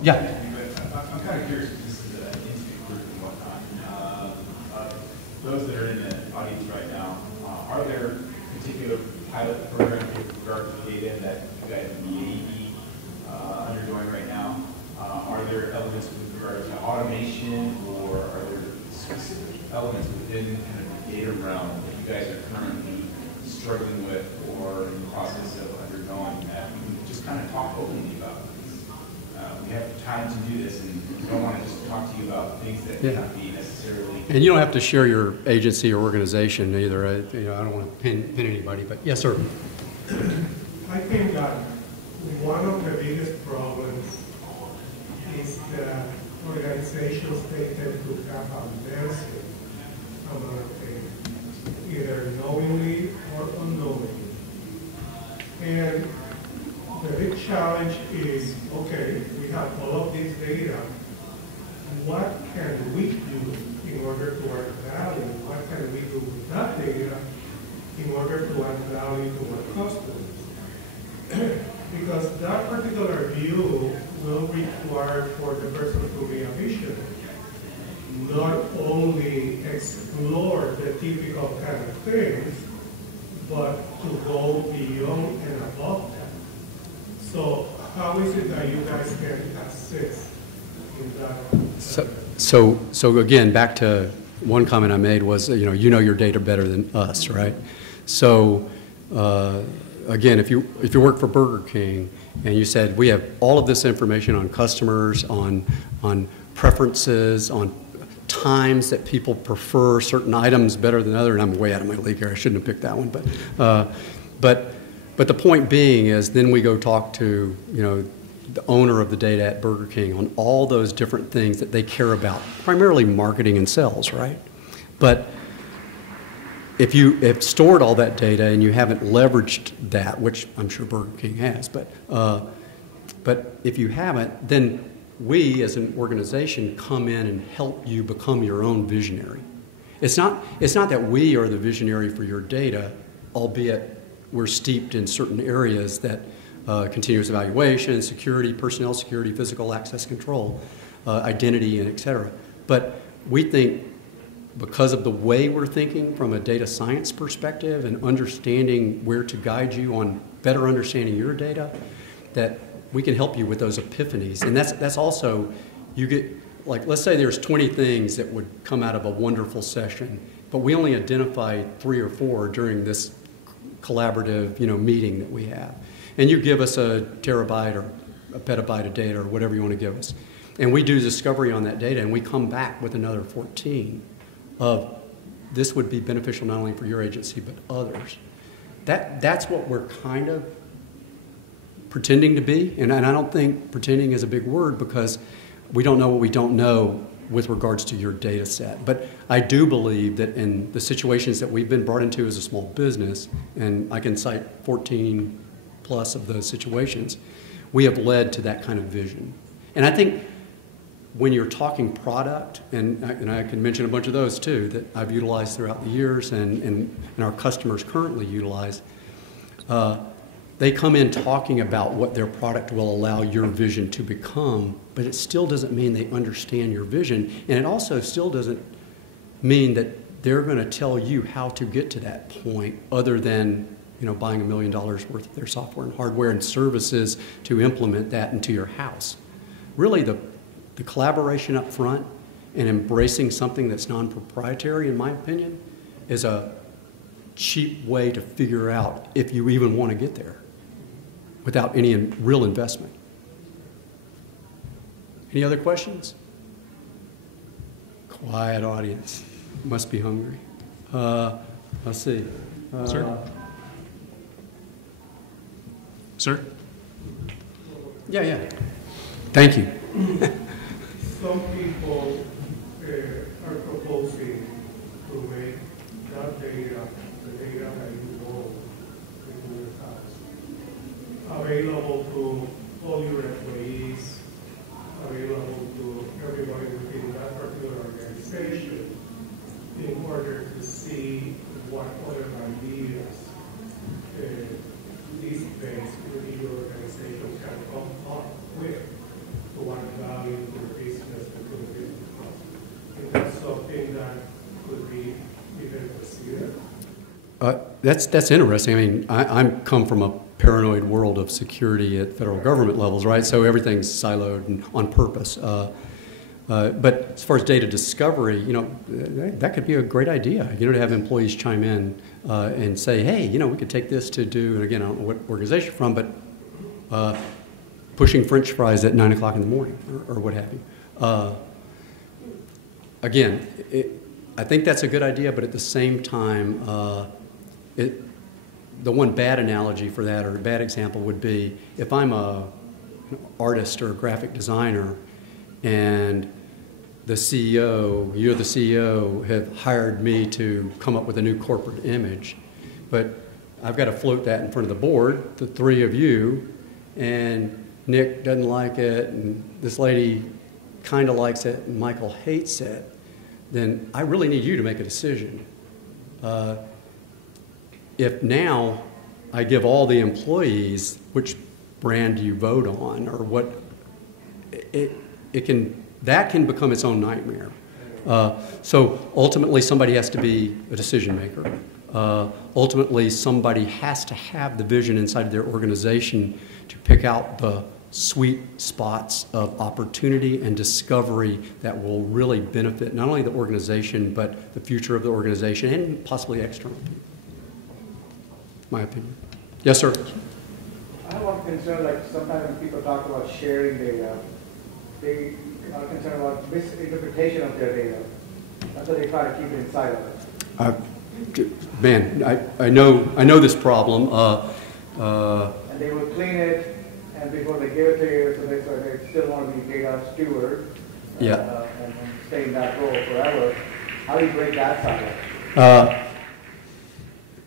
Yeah. I'm kind of curious if this is an instant group and whatnot. Those that are in the audience right now, are there particular pilot programs with regard to data that you guys may be undergoing right now? Are there elements with regard to automation, or are there specific elements within kind of the data realm that you guys are currently struggling with or in the process of undergoing that you can just kind of talk openly about? We have time to do this, and we don't want to just talk to you about things that may not be necessarily. And you don't have to share your agency or organization either. I don't want to pin anybody, but yes, sir. I think that one of the biggest problems is that organizations, they tend to have a massive amount of data, either knowingly or unknowingly. And the big challenge is, okay, we have all of this data. What can we do in order to add value? What can we do with that data in order to add value to our customers? Because that particular view will require for the person to be a visionary, not only explore the typical kind of things, but to go beyond and above that. So how is it that you guys can assist in that? So again, back to one comment I made was, you know your data better than us, right? So again, if you work for Burger King and you said we have all of this information on customers, on preferences, on times that people prefer certain items better than other, and I'm way out of my league here. I shouldn't have picked that one, but the point being is, then we go talk to the owner of the data at Burger King on all those different things that they care about, primarily marketing and sales, right? But if you have stored all that data and you haven't leveraged that, which I'm sure Burger King has, but if you haven't, then we as an organization come in and help you become your own visionary. It's not that we are the visionary for your data, albeit we're steeped in certain areas that continuous evaluation, security, personnel security, physical access control, identity, and et cetera. But we think because of the way we're thinking from a data science perspective and understanding where to guide you on better understanding your data, that we can help you with those epiphanies. And that's also, you get, like, let's say there's 20 things that would come out of a wonderful session, but we only identified 3 or 4 during this collaborative, meeting that we have. And you give us a terabyte or a petabyte of data or whatever you want to give us. And we do discovery on that data, and we come back with another 14 of this would be beneficial not only for your agency but others. That's what we're kind of pretending to be. And I don't think pretending is a big word, because we don't know what we don't know with regards to your data set. But I do believe that in the situations that we've been brought into as a small business, and I can cite 14 plus of those situations, we have led to that kind of vision. And I think when you're talking product, and I can mention a bunch of those too that I've utilized throughout the years and our customers currently utilize, they come in talking about what their product will allow your vision to become, but it still doesn't mean they understand your vision, and it also still doesn't mean that they're going to tell you how to get to that point other than buying $1 million worth of their software and hardware and services to implement that into your house. Really, the collaboration up front and embracing something that's non-proprietary, in my opinion, is a cheap way to figure out if you even want to get there without any real investment. Any other questions? Quiet audience. Must be hungry. Let's see. Sir? Sir? Yeah. Thank you. Some people are proposing to make that data, the data that you own in your house, available to all your employees available to everybody within that particular organization in order to see what other ideas these things within your organization can come up with to what value to the business and to the business. And that's something that could be even considered. That's interesting. I mean, I'm come from a paranoid world of security at federal government levels, right? So everything's siloed and on purpose. But as far as data discovery, you know, that could be a great idea, you know, to have employees chime in and say, hey, you know, we could take this to do, and again, I don't know what organization from, but pushing French fries at 9 o'clock in the morning or what have you. Again, I think that's a good idea, but at the same time, the one bad analogy for that, or a bad example, would be if I'm an artist or a graphic designer and the CEO, you're the CEO, have hired me to come up with a new corporate image, but I've got to float that in front of the board, the three of you, and Nick doesn't like it, and this lady kind of likes it, and Michael hates it, then I really need you to make a decision. If now I give all the employees which brand do you vote on, or what, that can become its own nightmare. So ultimately somebody has to be a decision maker. Ultimately somebody has to have the vision inside of their organization to pick out the sweet spots of opportunity and discovery that will really benefit not only the organization but the future of the organization and possibly external people. My opinion. Yes, sir. I have one concern, like sometimes when people talk about sharing data, they are concerned about misinterpretation of their data. That's why they try to keep it inside of it. Man, I know this problem. And they will clean it, and before they give it to you, so they still want to be data steward. Yeah. And stay in that role forever. How do you break that cycle?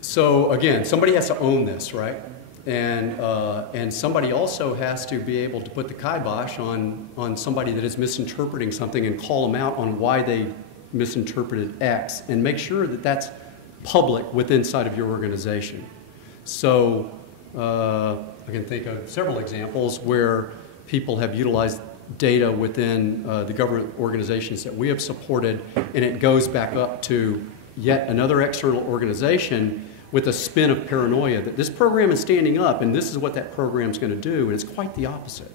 So again, somebody has to own this, right? And somebody also has to be able to put the kibosh on somebody that is misinterpreting something and call them out on why they misinterpreted X and make sure that that's public within inside of your organization. So I can think of several examples where people have utilized data within the government organizations that we have supported, and it goes back up to yet another external organization with a spin of paranoia that this program is standing up and this is what that program is going to do, and it's quite the opposite.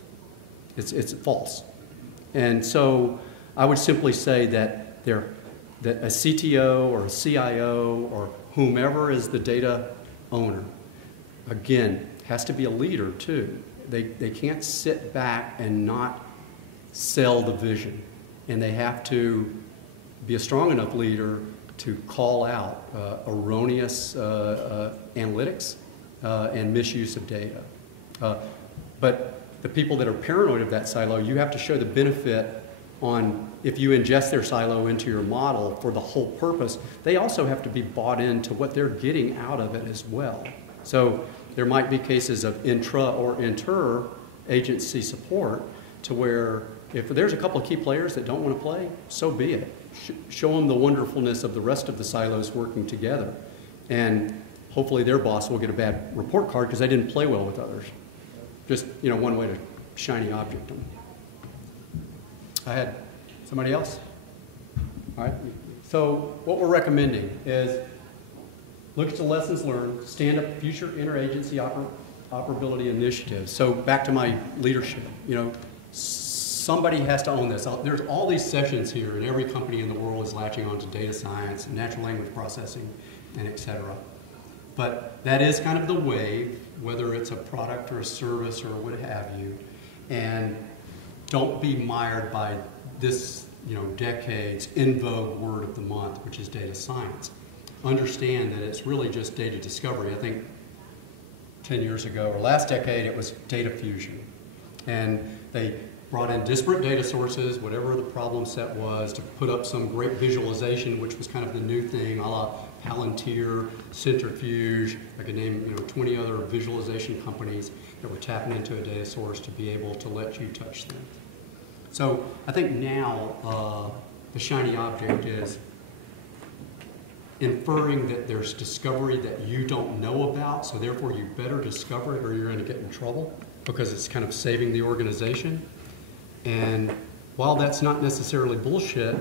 It's false. And so I would simply say that a CTO or a CIO or whomever is the data owner, again, has to be a leader too. They can't sit back and not sell the vision, and they have to be a strong enough leader to call out erroneous analytics and misuse of data. But the people that are paranoid of that silo, you have to show the benefit on if you ingest their silo into your model for the whole purpose, they also have to be bought into what they're getting out of it as well. So there might be cases of intra or inter-agency support to where if there's a couple of key players that don't want to play, so be it. Show them the wonderfulness of the rest of the silos working together. And hopefully their boss will get a bad report card because they didn't play well with others. Just, you know, one way to shiny object them. I had somebody else? All right. So what we're recommending is look at the lessons learned, stand up future interagency operability initiatives. So back to my leadership, you know, somebody has to own this. There's all these sessions here, and every company in the world is latching on to data science and natural language processing and et cetera. But that is kind of the wave, whether it's a product or a service or what have you. And don't be mired by this, you know, decade's in vogue word of the month, which is data science. Understand that it's really just data discovery. I think 10 years ago, or last decade, it was data fusion. And they brought in disparate data sources, whatever the problem set was, to put up some great visualization, which was kind of the new thing, a la Palantir, Centrifuge. I could name 20 other visualization companies that were tapping into a data source to be able to let you touch them. So I think now the shiny object is inferring that there's discovery that you don't know about, so therefore you better discover it or you're going to get in trouble because it's kind of saving the organization. And while that's not necessarily bullshit,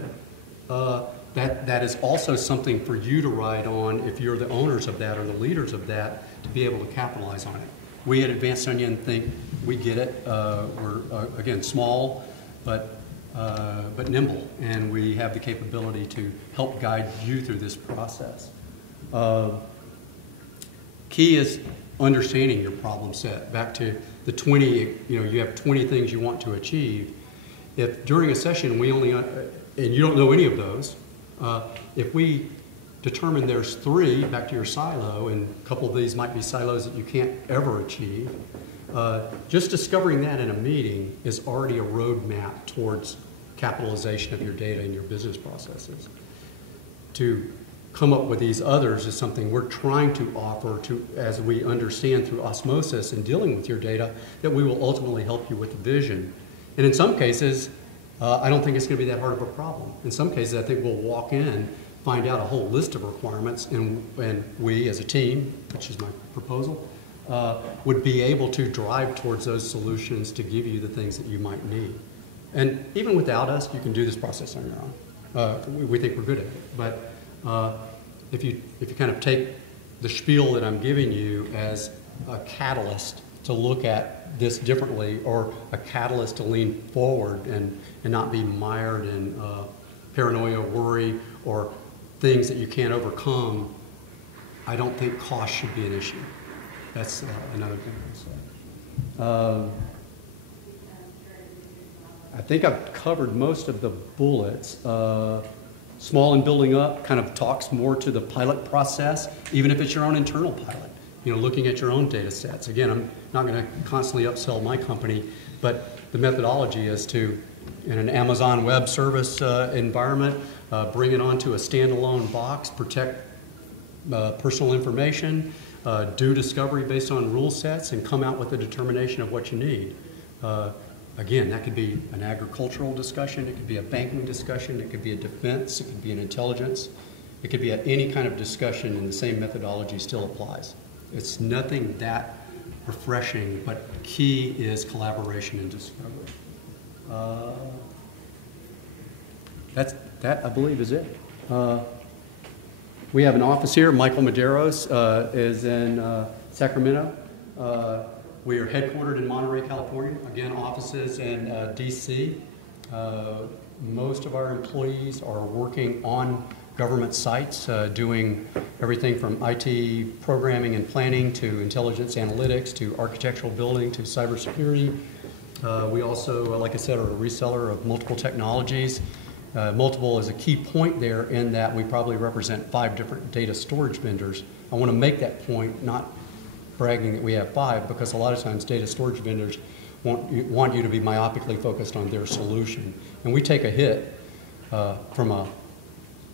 that is also something for you to ride on if you're the owners of that or the leaders of that to be able to capitalize on it. We at Advanced Onion think we get it. We're, again, small, but nimble, and we have the capability to help guide you through this process. Key is understanding your problem set. Back to the 20, you have 20 things you want to achieve. If during a session we only, and you don't know any of those, if we determine there's 3, back to your silo, and a couple of these might be silos that you can't ever achieve, just discovering that in a meeting is already a roadmap towards capitalization of your data and your business processes. To come up with these others is something we're trying to offer to, as we understand through osmosis and dealing with your data, that we will ultimately help you with the vision. And in some cases, I don't think it's going to be that hard of a problem. In some cases, I think we'll walk in, find out a whole list of requirements, and we as a team, which is my proposal, would be able to drive towards those solutions to give you the things that you might need. And even without us, you can do this process on your own. We think we're good at it. But if you kind of take the spiel that I'm giving you as a catalyst to look at this differently, or a catalyst to lean forward and not be mired in paranoia, worry, or things that you can't overcome, I don't think cost should be an issue. That's another thing I'd say. I think I've covered most of the bullets. Small and building up kind of talks more to the pilot process, even if it's your own internal pilot. Looking at your own data sets. Again, I'm not going to constantly upsell my company, but the methodology is to, in an Amazon Web Service environment, bring it onto a standalone box, protect personal information, do discovery based on rule sets, and come out with a determination of what you need. Again, that could be an agricultural discussion, it could be a banking discussion, it could be a defense, it could be an intelligence, it could be any kind of discussion, and the same methodology still applies. It's nothing that refreshing, but key is collaboration and discovery. That I believe is it. We have an office here. Michael Maderos is in Sacramento. We are headquartered in Monterey, California. Again, offices in DC. Most of our employees are working on government sites, doing everything from IT programming and planning to intelligence analytics to architectural building to cybersecurity. We also, like I said, are a reseller of multiple technologies. Multiple is a key point there in that we probably represent 5 different data storage vendors. I want to make that point, not bragging that we have 5, because a lot of times data storage vendors want you to be myopically focused on their solution. And we take a hit from a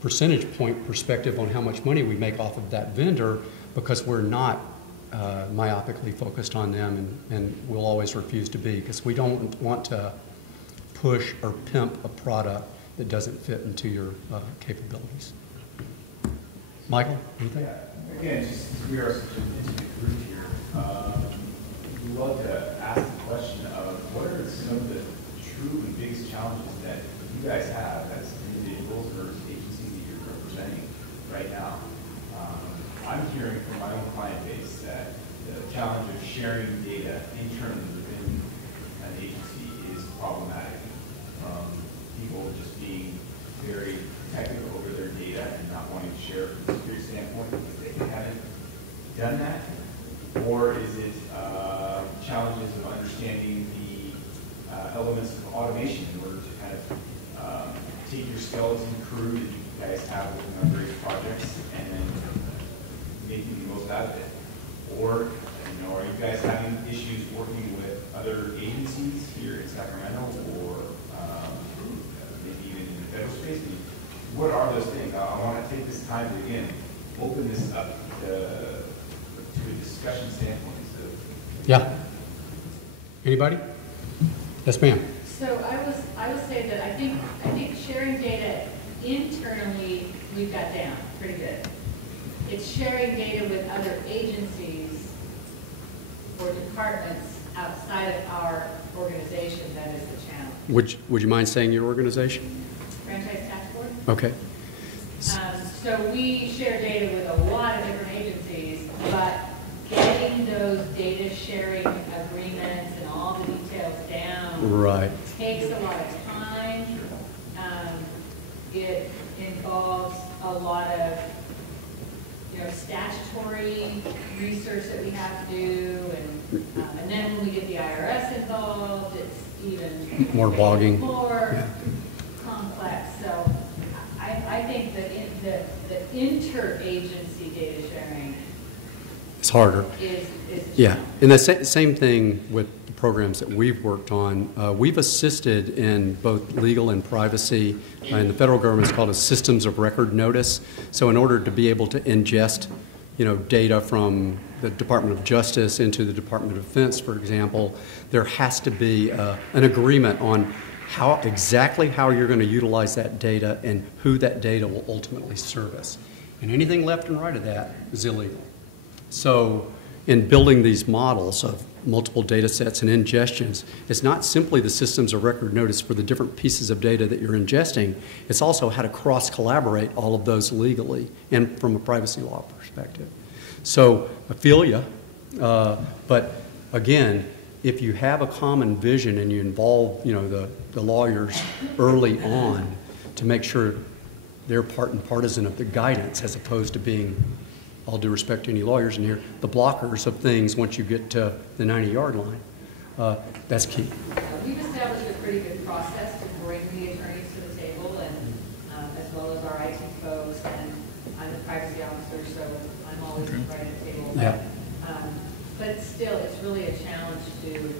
percentage point perspective on how much money we make off of that vendor because we're not myopically focused on them, and we'll always refuse to be, because we don't want to push or pimp a product that doesn't fit into your capabilities. Michael, anything? Yeah, again, just we are such an intimate group here. We love to ask the question of what are some of the true and biggest challenges that you guys have as individuals or agencies that you're representing right now. I'm hearing from my own client base that the challenge of sharing data internally within an agency is problematic. People just being very technical over their data and not wanting to share from a security standpoint because they haven't done that? Or is it challenges of understanding the elements of automation in order to kind of take your skeleton crew that you guys have working on various projects and then making the most out of it? Or, are you guys having issues working with other agencies here in Sacramento or maybe even in the federal space? What are those things? I want to take this time to, again, open this up to a discussion standpoint. So. Yeah. Anybody? Yes, ma'am. So I would say that I think sharing data internally we've got down pretty good. It's sharing data with other agencies or departments outside of our organization that is the challenge. Would you mind saying your organization? Franchise Task Board. Okay. So we share data with a lot of different agencies, but getting those data sharing agreements and all the details down Right. takes a lot of time. It involves a lot of statutory research that we have to do, and then when we get the IRS involved, it's even More bogging. more complex. So I think that the interagency data sharing It's harder. is Yeah, and the same thing with the programs that we've worked on. We've assisted in both legal and privacy, and the federal government is called a systems of record notice. So in order to be able to ingest, data from the Department of Justice into the Department of Defense, for example, there has to be an agreement on exactly how you're going to utilize that data and who that data will ultimately service. And anything left and right of that is illegal. So in building these models of multiple data sets and ingestions, it's not simply the systems of record notice for the different pieces of data that you're ingesting, it's also how to cross-collaborate all of those legally and from a privacy law perspective. So I feel you, but again, if you have a common vision and you involve the lawyers early on to make sure they're part and partisan of the guidance as opposed to being, all due respect to any lawyers in here, the blockers of things once you get to the 90-yard line. That's key. We've established a pretty good process to bring the attorneys to the table, and as well as our IT folks, and I'm the privacy officer, so I'm always right at the table. Yeah. But still, it's really a challenge to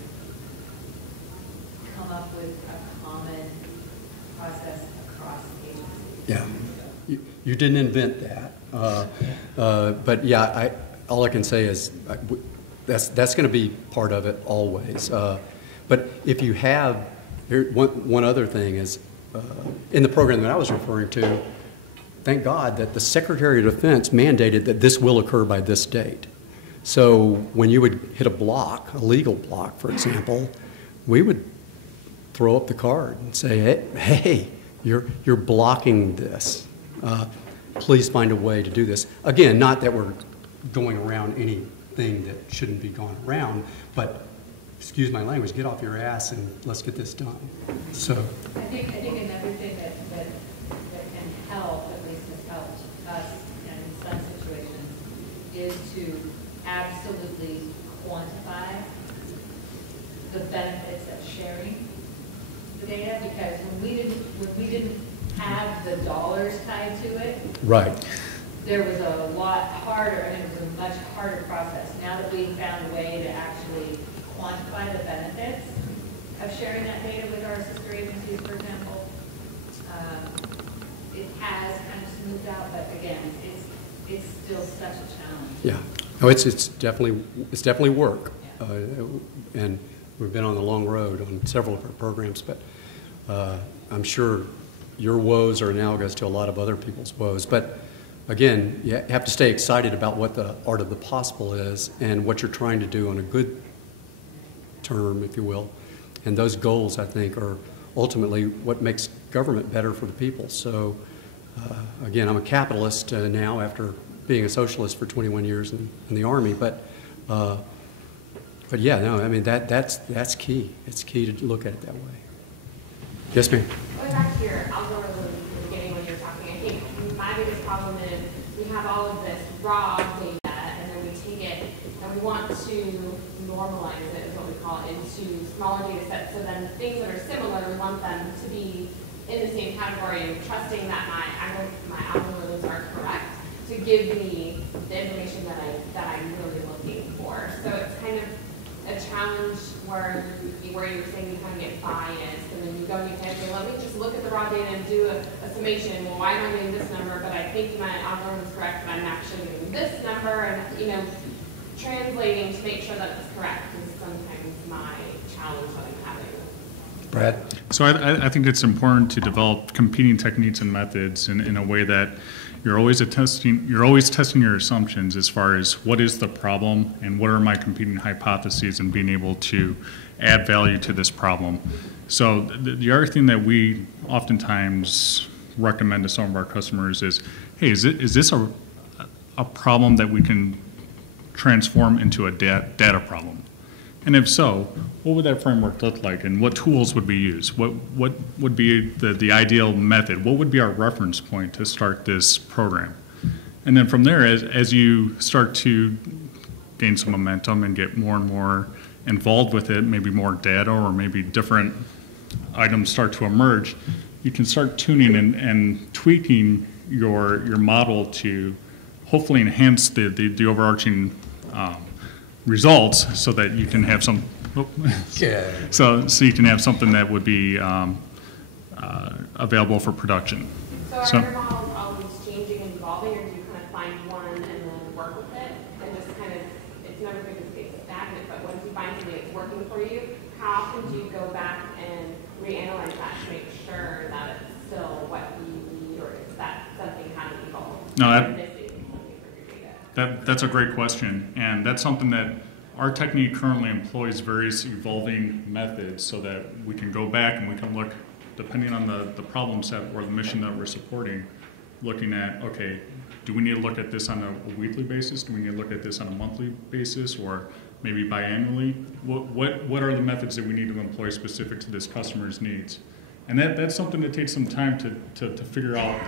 come up with a common process across agencies. Yeah. You didn't invent that. But yeah, all I can say is that's going to be part of it always. But if you have, one other thing is, in the program that I was referring to, thank God that the Secretary of Defense mandated that this will occur by this date. So when you would hit a legal block, for example, we would throw up the card and say, hey, you're blocking this. Please find a way to do this. Again, not that we're going around anything that shouldn't be going around, but excuse my language, get off your ass and let's get this done. So I think another thing that can help, at least has helped us in some situations, is to absolutely quantify the benefits of sharing the data, because when we didn't have the dollars tied to it, right. there was a lot harder, and it was a much harder process. Now that we've found a way to actually quantify the benefits of sharing that data with our sister agencies, for example, it has kind of smoothed out, but again, it's still such a challenge. Yeah. No, it's definitely work, and we've been on the long road on several of our programs, but I'm sure your woes are analogous to a lot of other people's woes. But again, you have to stay excited about what the art of the possible is and what you're trying to do on a good term, if you will. And those goals, I think, are ultimately what makes government better for the people. So again, I'm a capitalist now after being a socialist for 21 years in the Army. But yeah, no, I mean, that's key. It's key to look at it that way. Yes, ma'am. Going back to I'll go over the beginning when you're talking. I think my biggest problem is we have all of this raw data, and then we take it and we want to normalize it, is what we call it, into smaller data sets. So then things that are similar, we want them to be in the same category, and trusting that my algorithms are correct to give me the information that I'm really looking for. So it's kind of a challenge where you're saying you kind of get biased, and then you go and you say, okay, let me just look at the raw data and do a summation. Well, why am I getting this number? But I think my algorithm is correct, but I'm actually getting this number, and translating to make sure that it's correct is sometimes my challenge that I'm having. Brad? So I think it's important to develop competing techniques and methods in a way that you're always testing your assumptions as far as what is the problem and what are my competing hypotheses, and being able to add value to this problem. So the other thing that we oftentimes recommend to some of our customers is, hey, is this a problem that we can transform into a data problem? And if so, what would that framework look like, and what tools would we use? What would be the ideal method? What would be our reference point to start this program? And then from there, as you start to gain some momentum and get more and more involved with it, maybe more data or maybe different items start to emerge, you can start tuning and tweaking your model to hopefully enhance the overarching results, so that you can have some. So you can have something that would be available for production. So are your models always changing and evolving, or do you kind of find one and then work with it, and just kind of, it's never going to stay stagnant, but once you find something that's working for you, how often do you go back and reanalyze that to make sure that it's still what you need, or is that something hasn't evolved? No, that's a great question, and that's something that our technique currently employs various evolving methods, so that we can go back and we can look, depending on the problem set or the mission that we're supporting, looking at, okay, do we need to look at this on a weekly basis? Do we need to look at this on a monthly basis, or maybe biannually? What are the methods that we need to employ specific to this customer's needs? And that's something that takes some time to figure out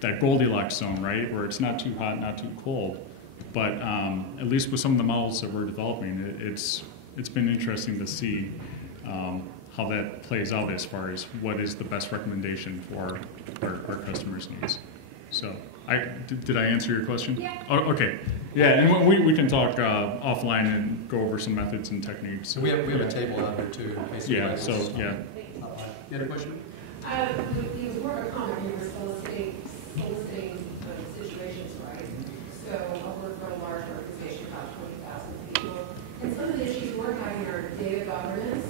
that Goldilocks zone, right, where it's not too hot, not too cold. But at least with some of the models that we're developing, it's been interesting to see how that plays out as far as what is the best recommendation for our customers' needs. So, did I answer your question? Yeah. Oh, okay. Yeah, and we can talk offline and go over some methods and techniques. We have a table out there too. In case Yeah. So yeah. You had a question? It was more of a comment. You were soliciting situations, right? So I work for a large organization, about 20,000 people. And some of the issues we're having are data governance,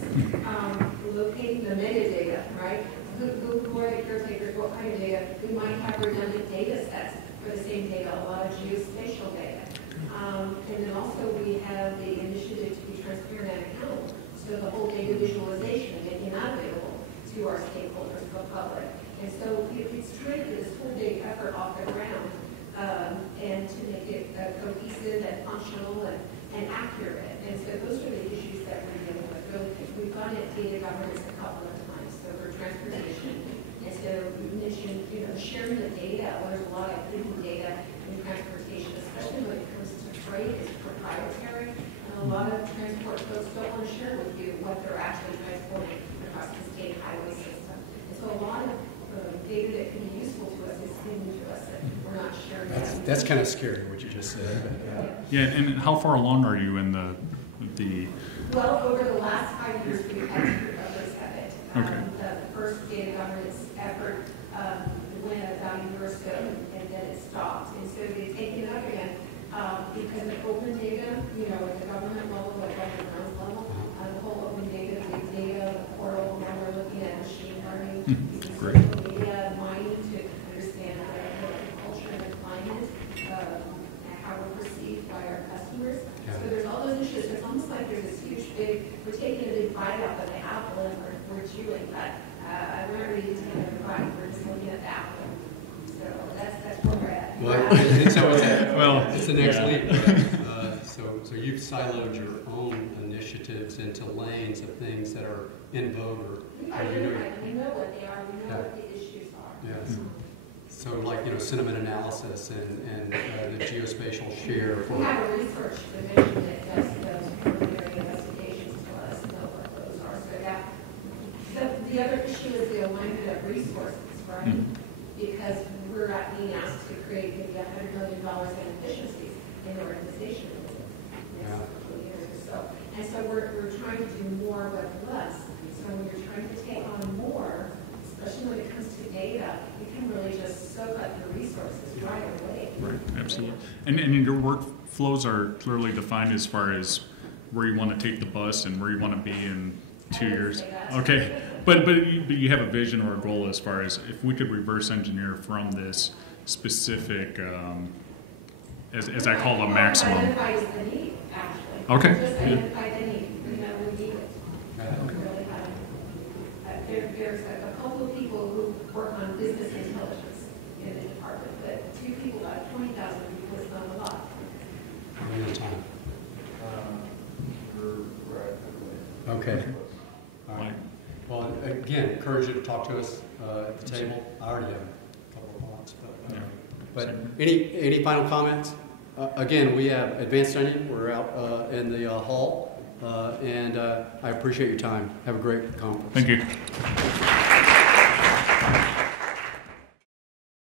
locating the metadata, right? Who are the caretakers, what kind of data? We might have redundant data sets for the same data, a lot of geospatial data. And then also we have the initiative to be transparent and accountable. So the whole data visualization, making that available to our stakeholders, the public. And so it's trying to get this full day effort off the ground, and to make it cohesive and functional and accurate. And so those are the issues that we're dealing with. Really, we've gone at data governance a couple of times. So for transportation, and so we mentioned, sharing the data. Well, there's a lot of hidden data in transportation, especially when it comes to freight. It's proprietary, and a lot of transport folks don't want to share with you what they're actually transporting across the state highway system. And so a lot of data that can be useful to us is hidden to us that we're not sharing. That's kind of scary, what you just said. Yeah, and how far along are you in the? Well, over the last 5 years, we've had 2 others of it. Okay. The first data governance effort went about a year or so, and then it stopped. And so they've taken it up again because of open data, at the government level, at government level, the whole open data, the big data, the portal. Now we're looking at machine learning, using social media, mining to understand the culture and the climate, and how we're perceived by our customers. Yeah. So there's all those issues. It's almost like there's this huge we're taking a big bite out of the apple and we're chewing, but I'm not ready to take another bite. We're just looking at the apple. So that's where we're at. Well, it's the next Yeah. leap. So you've siloed your own initiatives into lanes of things that are in vogue, or We know what they are. We know what the issues are. Yes. So like, sentiment analysis and the geospatial share for. We have a research division that does those preliminary investigations to let us know what those are. So yeah. The other issue is the alignment of resources, right? Because we're not being asked to create maybe $100 million in efficiencies in the organization in the next couple of years. So And so we're trying to do more with less. So when you're trying to take on more, especially when it comes to data, you can really just soak up your resources right away. Right, absolutely. And your workflows are clearly defined as far as where you want to take the bus and where you want to be in 2 years. Okay, but you have a vision or a goal as far as if we could reverse engineer from this specific, as I call a maximum. Identifies the need, actually. Okay. Just identify the need. We know we need it. Really have. There's a couple of people who work on business intelligence in the department, but 2 people out of 20,000 people is not a lot. Okay. All right. Well, again, encourage you to talk to us at the table. I already have a couple of thoughts, but any final comments? Again, we have advanced onion. We're out in the hall, and I appreciate your time. Have a great conference. Thank you.